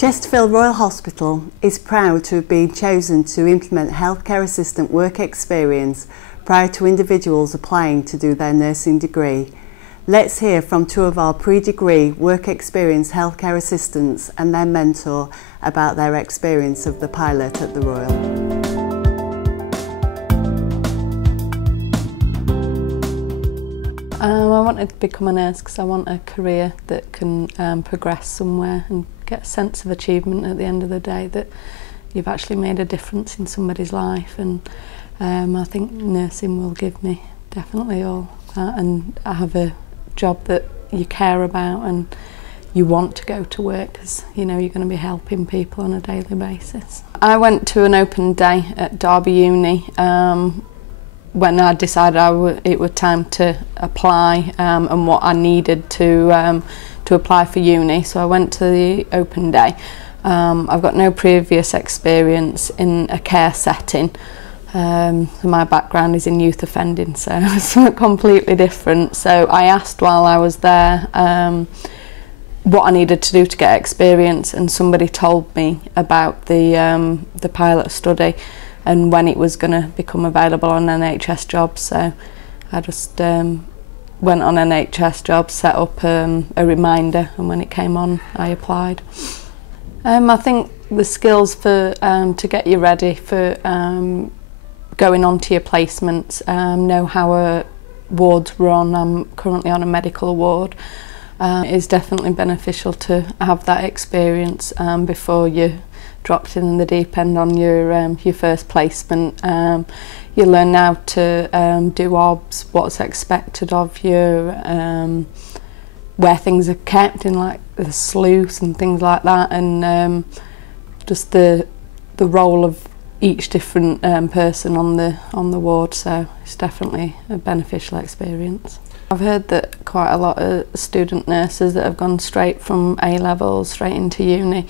Chesterfield Royal Hospital is proud to have been chosen to implement healthcare assistant work experience prior to individuals applying to do their nursing degree. Let's hear from two of our pre-degree work experience healthcare assistants and their mentor about their experience of the pilot at the Royal. I wanted to become a nurse because I want a career that can progress somewhere and get a sense of achievement at the end of the day, that you've actually made a difference in somebody's life, and I think nursing will give me definitely all that, and I have a job that you care about and you want to go to work because you know you're going to be helping people on a daily basis. I went to an open day at Derby Uni when I decided it was time to apply and what I needed to apply for uni. So I went to the open day. I've got no previous experience in a care setting. My background is in youth offending, so it's something completely different. So I asked while I was there what I needed to do to get experience, and somebody told me about the pilot study and when it was going to become available on NHS jobs. So I just went on NHS jobs, set up a reminder, and when it came on I applied. I think the skills for to get you ready for going on to your placements, know how a ward's run. I'm currently on a medical ward. It's definitely beneficial to have that experience before you dropped in the deep end on your first placement. You learn now to do OBS, what's expected of you, where things are kept in like the sluice and things like that, and just the role of each different person on the ward. So it's definitely a beneficial experience. I've heard that quite a lot of student nurses that have gone straight from A-levels straight into uni,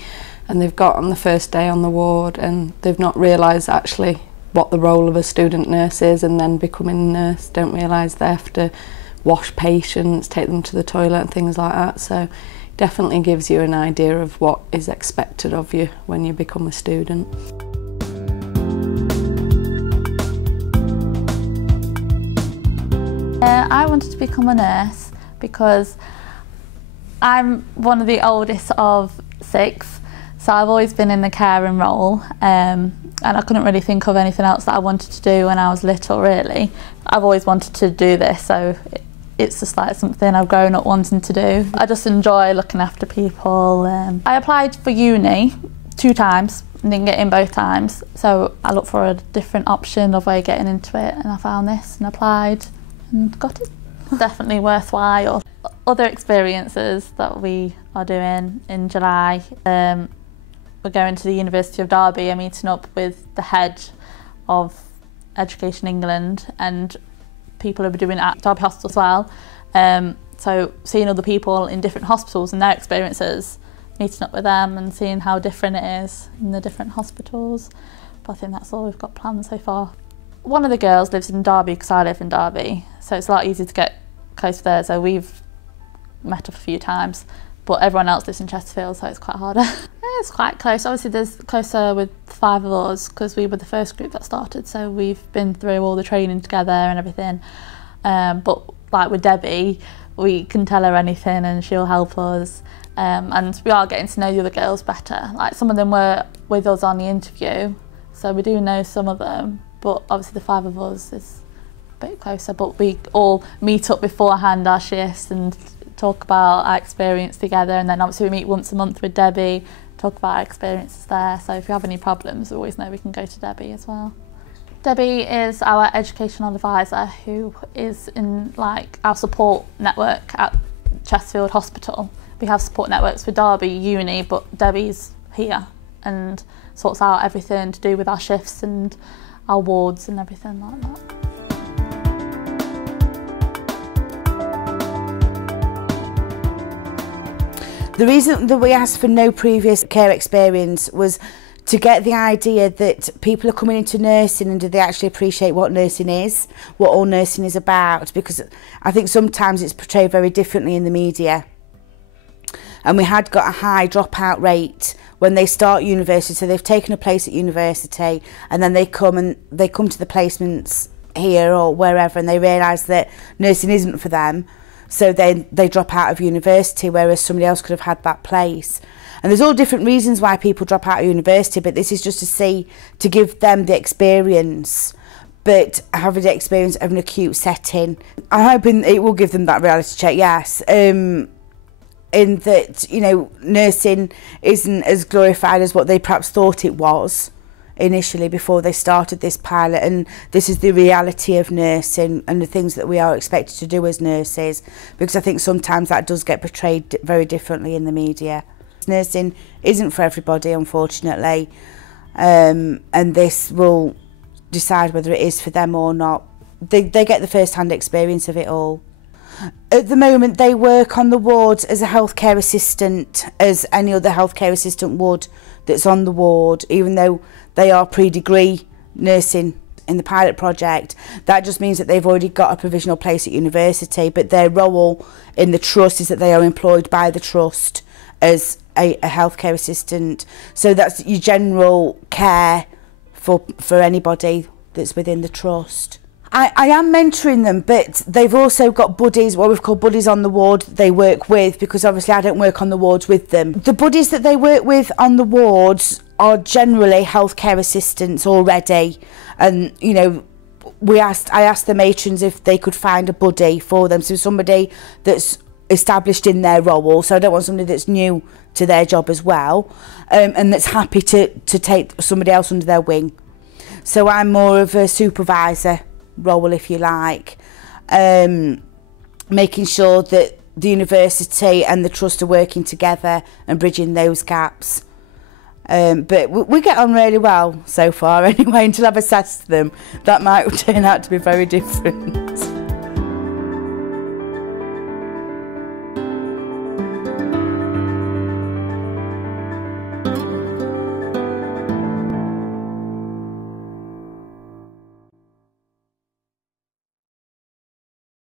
and they've got on the first day on the ward and they've not realised actually what the role of a student nurse is, and then becoming a nurse don't realise they have to wash patients, take them to the toilet and things like that. So it definitely gives you an idea of what is expected of you when you become a student. I wanted to become a nurse because I'm one of the oldest of 6, so I've always been in the caring role, and I couldn't really think of anything else that I wanted to do when I was little, really. I've always wanted to do this, so it's just like something I've grown up wanting to do. I just enjoy looking after people. I applied for uni 2 times and didn't get in both times, so I looked for a different option of way of getting into it, and I found this and applied and got it. Definitely worthwhile. Other experiences that we are doing in July, we're going to the University of Derby and meeting up with the head of Education England and people who are doing it at Derby Hospital as well. So seeing other people in different hospitals and their experiences, meeting up with them and seeing how different it is in the different hospitals. But I think that's all we've got planned so far. One of the girls lives in Derby because I live in Derby, so it's a lot easier to get close there. So we've met up a few times, but everyone else lives in Chesterfield, so it's quite harder. It's quite close. Obviously there's closer with 5 of us because we were the first group that started, so we've been through all the training together and everything. But like with Debbie, we can tell her anything and she'll help us. And we are getting to know the other girls better. Like some of them were with us on the interview, so we do know some of them, but obviously the 5 of us is a bit closer. But we all meet up beforehand our shifts and talk about our experience together, and then obviously we meet once a month with Debbie, talk about our experiences there. So if we have any problems, we always know we can go to Debbie as well. Debbie is our educational advisor who is in like our support network at Chesterfield Hospital. We have support networks for Derby Uni, but Debbie's here and sorts out everything to do with our shifts and our wards and everything like that. The reason that we asked for no previous care experience was to get the idea that people are coming into nursing and do they actually appreciate what nursing is, what all nursing is about, because I think sometimes it's portrayed very differently in the media. and we had got a high dropout rate when they start university. So they've taken a place at university, and then they come to the placements here or wherever, and they realise that nursing isn't for them, so then they drop out of university, whereas somebody else could have had that place. And there's all different reasons why people drop out of university, but this is just to give them the experience, but having the experience of an acute setting. I'm hoping it will give them that reality check, yes, in that, you know, nursing isn't as glorified as what they perhaps thought it was initially before they started this pilot, and this is the reality of nursing and the things that we are expected to do as nurses, because I think sometimes that does get portrayed very differently in the media. Nursing isn't for everybody, unfortunately, and this will decide whether it is for them or not. They get the first-hand experience of it all. At the moment they work on the wards as a healthcare assistant, as any other healthcare assistant would that's on the ward, even though they are pre-degree nursing in the pilot project. That just means that they've already got a provisional place at university, but their role in the trust is that they are employed by the trust as a healthcare assistant. So that's your general care for anybody that's within the trust. I am mentoring them, but they've also got buddies, what we've called buddies on the ward, they work with, because obviously I don't work on the wards with them. The buddies that they work with on the wards are generally healthcare assistants already, and you know, I asked the matrons if they could find a buddy for them, so somebody that's established in their role, so I don't want somebody that's new to their job as well, and that's happy to take somebody else under their wing. So I'm more of a supervisor role, if you like, making sure that the university and the trust are working together and bridging those gaps. But we get on really well so far anyway, until I've assessed them. That might turn out to be very different.